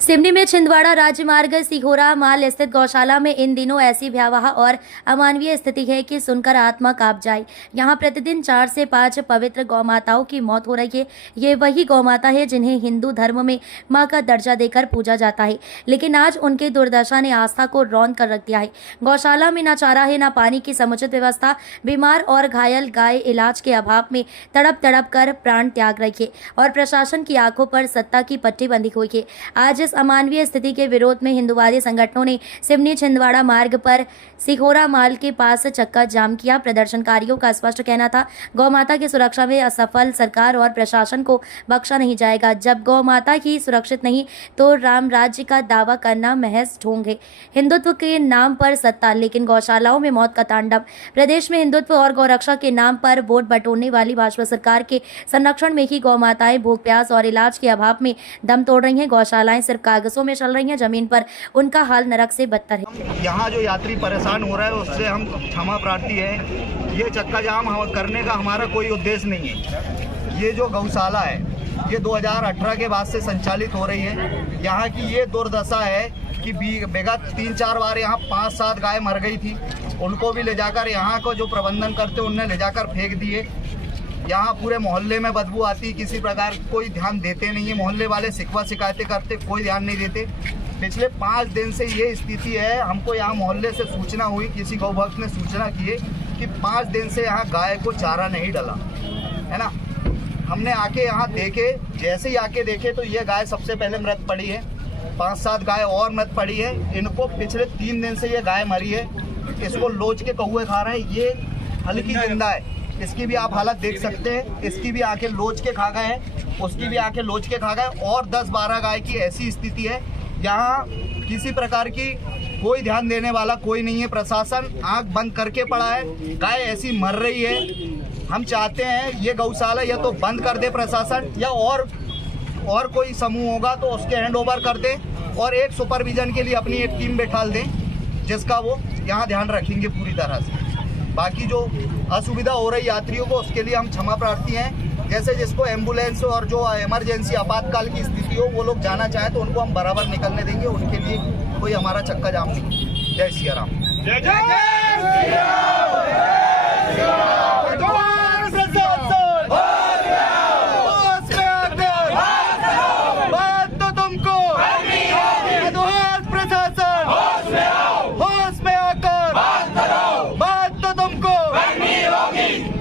सिवनी में छिंदवाड़ा राज्य मार्ग सिहोरा माल स्थित गौशाला में इन दिनों ऐसी भयावह और अमानवीय स्थिति है कि सुनकर आत्मा कांप जाए। यहां प्रतिदिन 4 से 5 पवित्र गौमाताओं की मौत हो रही है। ये वही गौमाता है जिन्हें हिंदू धर्म में मां का दर्जा देकर पूजा जाता है, लेकिन आज उनकी दुर्दशा ने आस्था को रौंद कर रख दिया है। गौशाला में न चारा है, न पानी की समुचित व्यवस्था। बीमार और घायल गाय इलाज के अभाव में तड़प तड़प कर प्राण त्याग रही है और प्रशासन की आंखों पर सत्ता की पट्टी बंधी हुई है। आज इस अमानवीय स्थिति के विरोध में हिंदुवादी संगठनों ने सिवनी छिंदवाड़ा मार्ग पर सिहोरा माल के पास चक्का जाम किया। प्रदर्शनकारियों का स्पष्ट कहना था, गौमाता की सुरक्षा में असफल सरकार और प्रशासन को बख्शा नहीं जाएगा। जब गौमाता ही सुरक्षित नहीं तो राम राज्य का दावा करना महज ढोंग है। हिंदुत्व के नाम पर सत्ता, लेकिन गौशालाओं में मौत का तांडव। प्रदेश में हिंदुत्व और गौरक्षा के नाम पर वोट बटोरने वाली भाजपा सरकार के संरक्षण में ही गौमाताएं भूख प्यास और इलाज के अभाव में दम तोड़ रही हैं। गौशालाएं सिर्फ कागजों में चल रही हैं, जमीन पर उनका हाल नरक से बदतर है। यहाँ जो यात्री परेशान हो रहा है उससे हम क्षमा प्रार्थी है। ये चक्का जाम करने का हमारा कोई उद्देश्य नहीं है। ये जो गौशाला है ये 2018 के बाद से संचालित हो रही है। यहाँ की ये दुर्दशा है कि विगत 3-4 बार यहाँ 5-7 गाय मर गई थी। उनको भी ले जाकर यहाँ को जो प्रबंधन करते उनने ले जाकर फेंक दिए। यहाँ पूरे मोहल्ले में बदबू आती, किसी प्रकार कोई ध्यान देते नहीं है। मोहल्ले वाले शिकवा शिकायतें करते, कोई ध्यान नहीं देते। पिछले 5 दिन से ये स्थिति है। हमको यहाँ मोहल्ले से सूचना हुई, किसी गौभक्त ने सूचना की है कि 5 दिन से यहाँ गाय को चारा नहीं डला है ना। हमने आके यहाँ देखे, जैसे ही आके देखे तो ये गाय सबसे पहले मृत पड़ी है। 5-7 गाय और मृत पड़ी है। इनको पिछले 3 दिन से ये गाय मरी है। इसको लोच के कौवे खा रहे हैं। ये हल्की जिंदा है, इसकी भी आप हालत देख सकते हैं। इसकी भी आंखें लोच के खा गए हैं, उसकी भी आंखें लोच के खा गए। और 10-12 गाय की ऐसी स्थिति है। यहाँ किसी प्रकार की कोई ध्यान देने वाला कोई नहीं है। प्रशासन आंख बंद करके पड़ा है। गाय ऐसी मर रही है। हम चाहते हैं ये गौशाला या तो बंद कर दे प्रशासन, या और कोई समूह होगा तो उसके हैंड ओवर कर दे और एक सुपरविजन के लिए अपनी एक टीम बैठाल दें, जिसका वो यहाँ ध्यान रखेंगे पूरी तरह से। बाकी जो असुविधा हो रही यात्रियों को, उसके लिए हम क्षमा प्रार्थी हैं। जैसे जिसको एम्बुलेंस और जो इमरजेंसी आपातकाल की स्थिति हो वो लोग जाना चाहें तो उनको हम बराबर निकलने देंगे। उनके लिए कोई हमारा चक्का जाम नहीं। जय सिया राम।